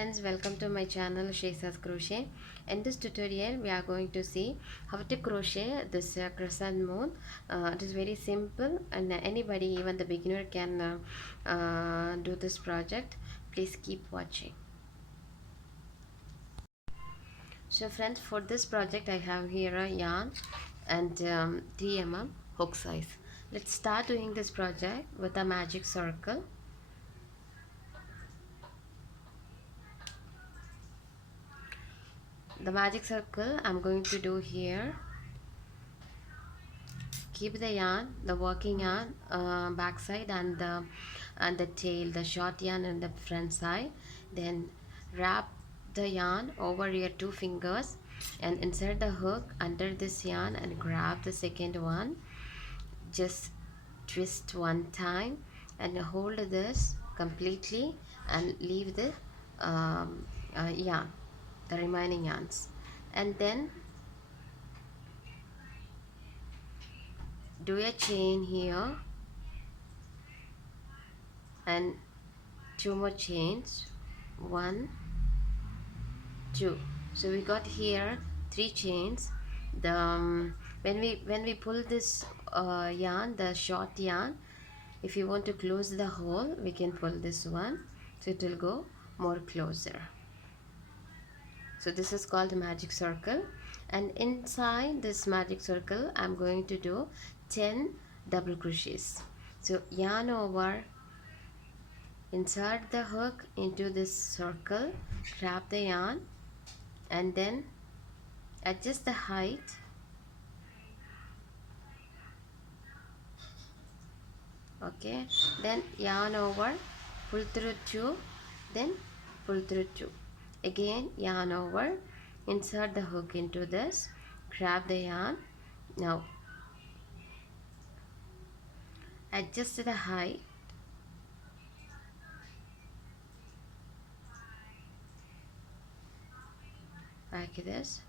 friends, welcome to my channel Shaisa's Crochet. In this tutorial we are going to see how to crochet this crescent moon. It is very simple and anybody, even the beginner, can do this project. Please keep watching. So friends, for this project I have here a yarn and 3 mm hook size. Let's start doing this project with a magic circle. The magic circle I'm going to do here, keep the yarn, the working yarn back side, and the tail, the short yarn on the front side. Then wrap the yarn over your 2 fingers and insert the hook under this yarn and grab the second one. Just twist one time and hold this completely and leave the yarn, the remaining yarns, and then do a chain here and 2 more chains, 1 2. So we got here 3 chains. The when we pull this yarn, the short yarn, if you want to close the hole, we can pull this one, so it will go more closer. So this is called magic circle, and inside this magic circle I'm going to do 10 double crochets. So yarn over, insert the hook into this circle, grab the yarn and then adjust the height, okay, then yarn over, pull through 2, then pull through 2, again yarn over, insert the hook into this, grab the yarn, now adjust the height, like this.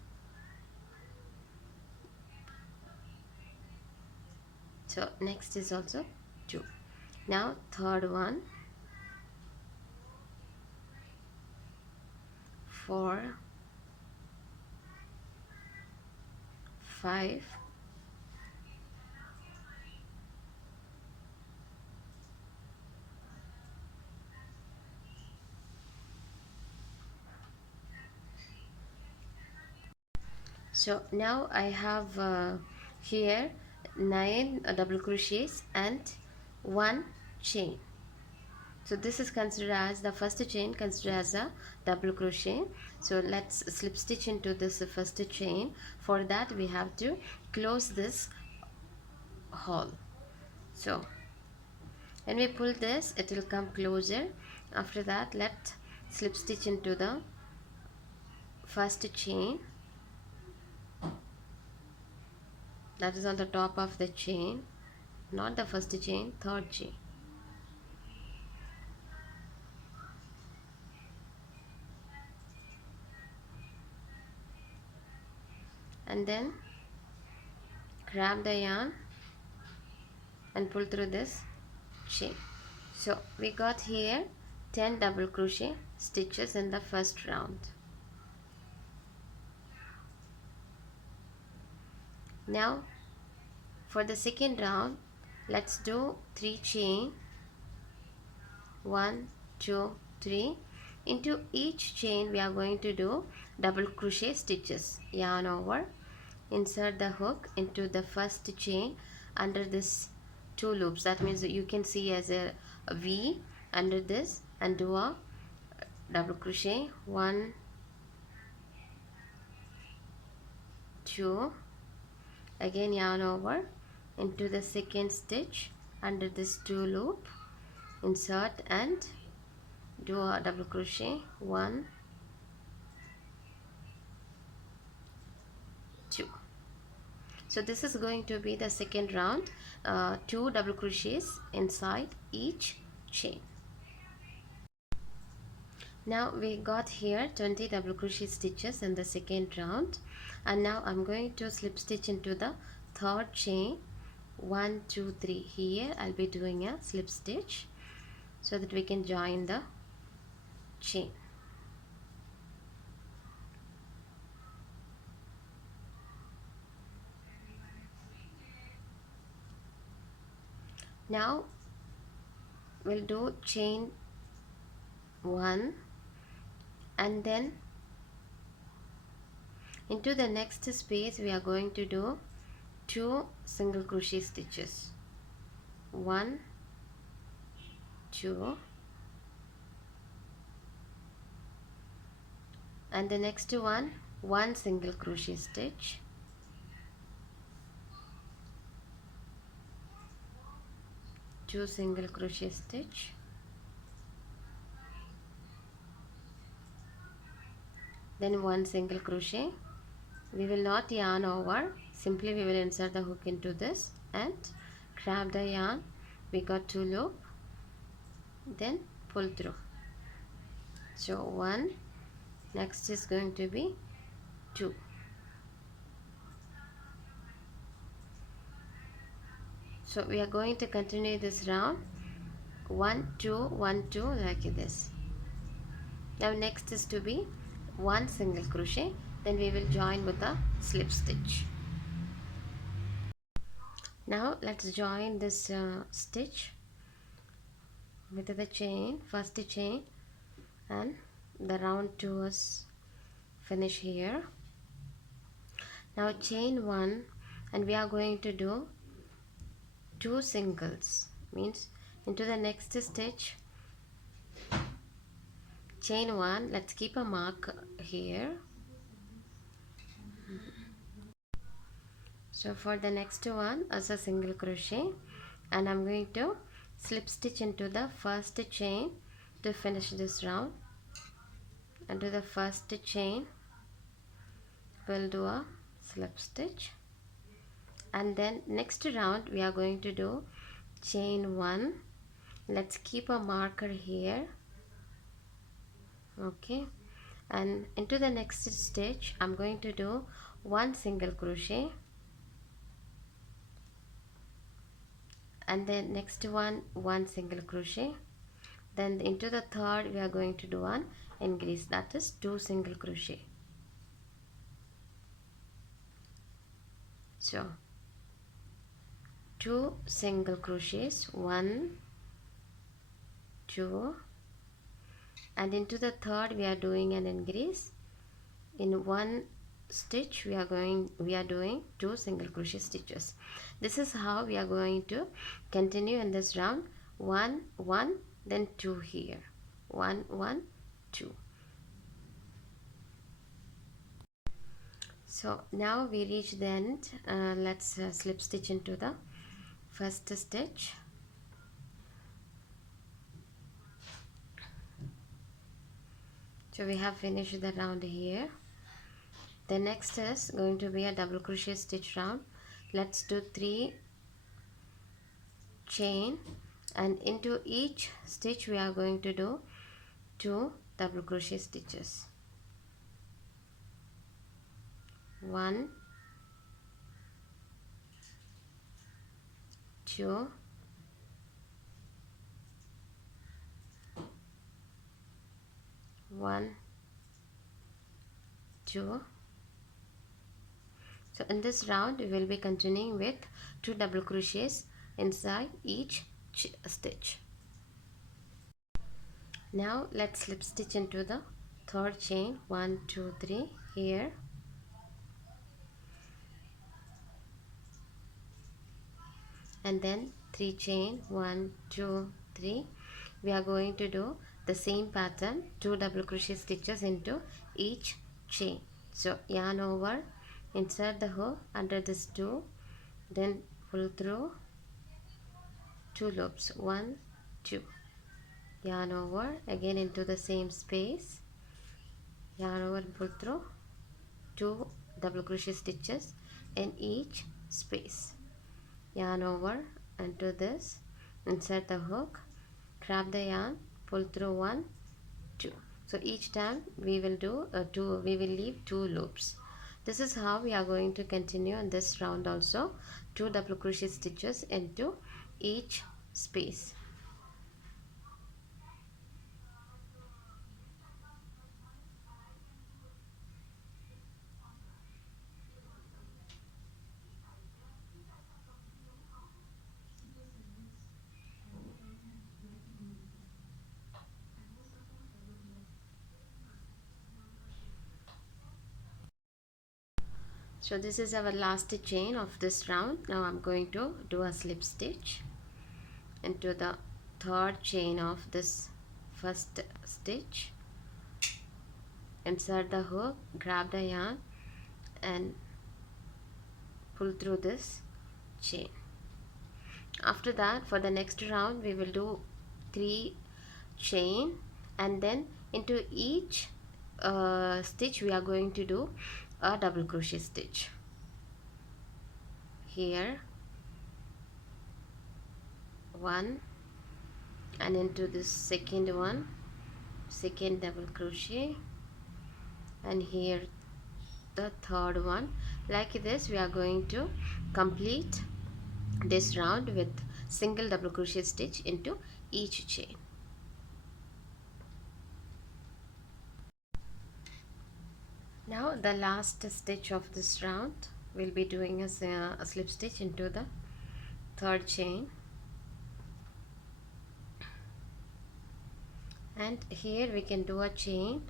So next is also 2. Now third one, 4 5 So now I have here 9 double crochets and 1 chain. So this is considered as the first chain, considered as a double crochet. So let's slip stitch into this first chain. For that we have to close this hole. So when we pull this, it will come closer. After that, let's slip stitch into the first chain, that is on the top of the chain, not the first chain, third chain. And then grab the yarn and pull through this chain. So we got here 10 double crochet stitches in the first round. Now for the second round, let's do 3 chain, 1 2 3. Into each chain we are going to do double crochet stitches. Yarn over, insert the hook into the first chain under this 2 loops, that means you can see as a V under this, and do a double crochet, 1 2, again yarn over into the second stitch under this 2 loop, insert and do a double crochet, 1 2. So this is going to be the second round, 2 double crochets inside each chain. Now we got here 20 double crochet stitches in the second round, and now I'm going to slip stitch into the third chain, 1 2 3. Here I'll be doing a slip stitch so that we can join the chain. Now we'll do chain 1, and then into the next space we are going to do 2 single crochet stitches. 1, 2, and the next one single crochet stitch, 2 single crochet stitch, then 1 single crochet. We will not yarn over, simply we will insert the hook into this and grab the yarn. We got 2 loop, then pull through. So 1, next is going to be 2. So we are going to continue this round 1 2 1 2 like this. Now next is to be 1 single crochet, then we will join with a slip stitch. Now let's join this stitch with the chain, first chain, and the round 2 is finish here. Now chain 1, and we are going to do 2 singles, means into the next stitch chain 1. Let's keep a mark here. So for the next one as a single crochet, and I'm going to slip stitch into the first chain to finish this round. Into the first chain we'll do a slip stitch, and then next round we are going to do chain 1. Let's keep a marker here, okay, and into the next stitch I'm going to do 1 single crochet, and then next one single crochet, then into the third we are going to do one increase, that is 2 single crochet. So 2 single crochets, 1 2, and into the third we are doing an increase. In one stitch we are doing 2 single crochet stitches. This is how we are going to continue in this round. 1 1, then 2 here, 1 1 2. So now we reach the end. Let's slip stitch into the first stitch. So we have finished the round here. The next is going to be a double crochet stitch round. Let's do 3 chain, and into each stitch we are going to do 2 double crochet stitches. 1 2 1 2. So in this round we will be continuing with 2 double crochets inside each stitch. Now let's slip stitch into the third chain, 1 2 3 here, and then 3 chain, 1 2 3. We are going to do the same pattern, 2 double crochet stitches into each chain. So yarn over, insert the hook under this 2, then pull through 2 loops, 1 2, yarn over again into the same space, yarn over and pull through 2 double crochet stitches in each space, yarn over into this, insert the hook, grab the yarn, pull through 1 2. So each time we will do we will leave 2 loops. This is how we are going to continue in this round also, 2 double crochet stitches into each space. So this is our last chain of this round. Now I'm going to do a slip stitch into the third chain of this first stitch. Insert the hook, grab the yarn and pull through this chain. After that, for the next round we will do 3 chain, and then into each stitch we are going to do a double crochet stitch. Here 1, and into this second one, second double crochet, and here the third one. Like this we are going to complete this round with single double crochet stitch into each chain. Now the last stitch of this round we'll be doing a slip stitch into the third chain, and here we can do a chain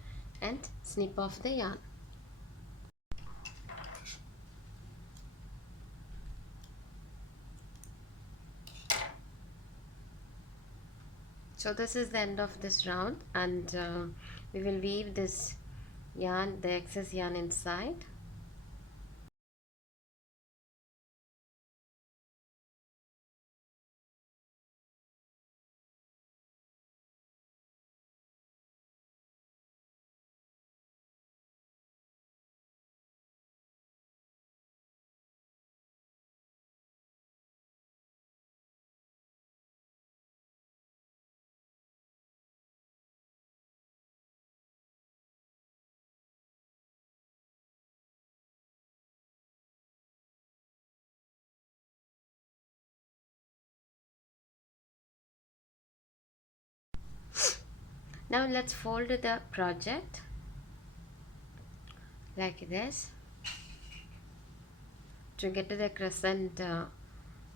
and snip off the yarn. So this is the end of this round, and we will weave this yarn, the excess yarn, inside. Now let's fold the project like this to get to the crescent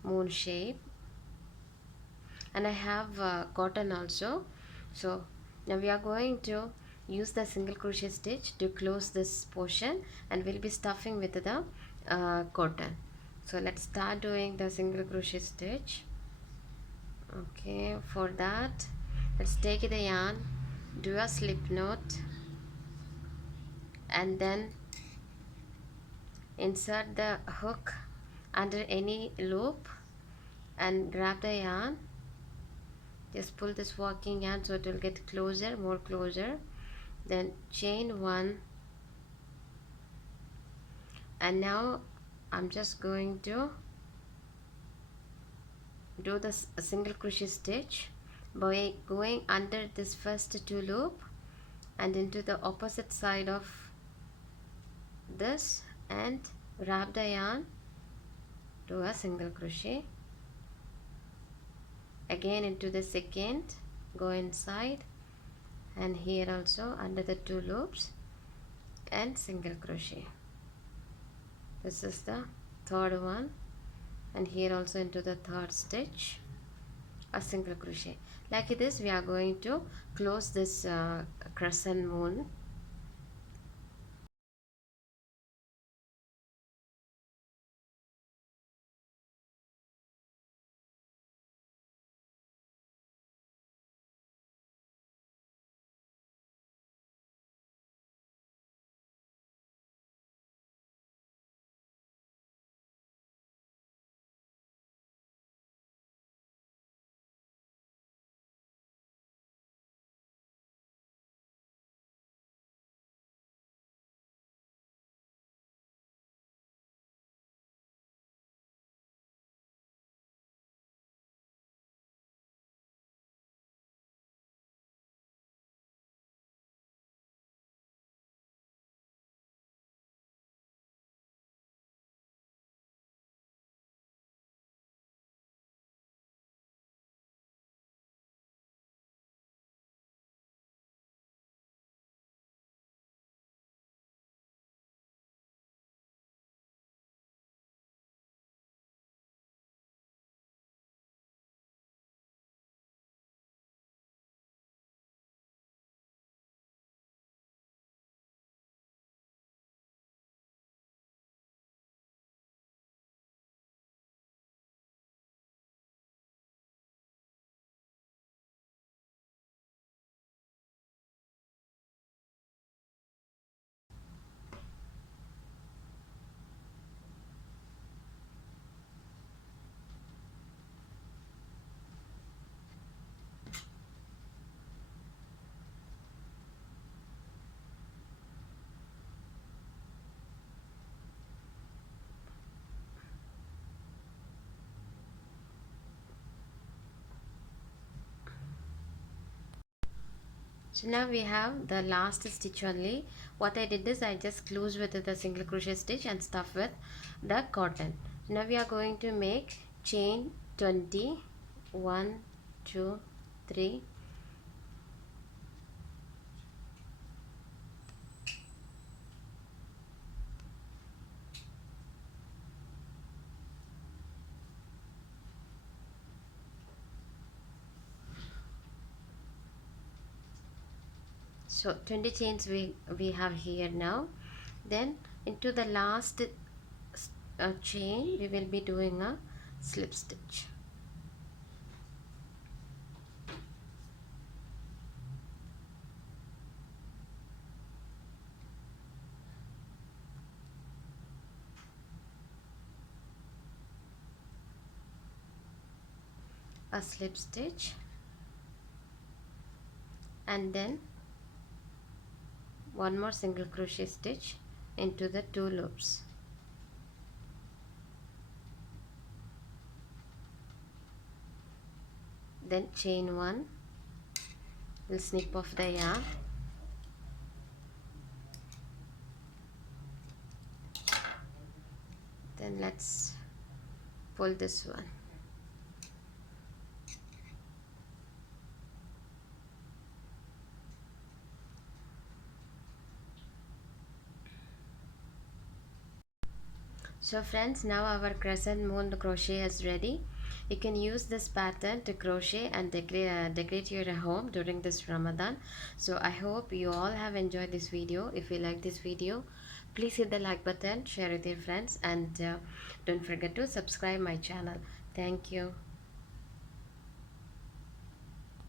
moon shape. And I have cotton also. So now we are going to use the single crochet stitch to close this portion, and we'll be stuffing with the cotton. So let's start doing the single crochet stitch. Okay, for that let's take the yarn, do a slip knot, and then insert the hook under any loop and grab the yarn. Just pull this working yarn so it will get closer, more closer. Then chain 1, and now I'm just going to do this single crochet stitch by going under this first 2 loop and into the opposite side of this, and wrap the yarn, do a single crochet, again into the second, go inside, and here also under the 2 loops and single crochet. This is the third one, and here also into the third stitch a single crochet. Like this we are going to close this crescent moon. So now we have the last stitch only. What I did is I just closed with the single crochet stitch and stuff with the cotton. Now we are going to make chain 20. 1, 2, 3. So 20 chains we have here now. Then into the last chain we will be doing a slip stitch. A slip stitch, and then one more single crochet stitch into the two loops. Then chain 1, we'll snip off the yarn, then let's pull this one. So friends, now our crescent moon crochet is ready. You can use this pattern to crochet and decorate your home during this Ramadan. So I hope you all have enjoyed this video. If you like this video, please hit the like button, share with your friends, and don't forget to subscribe my channel. Thank you.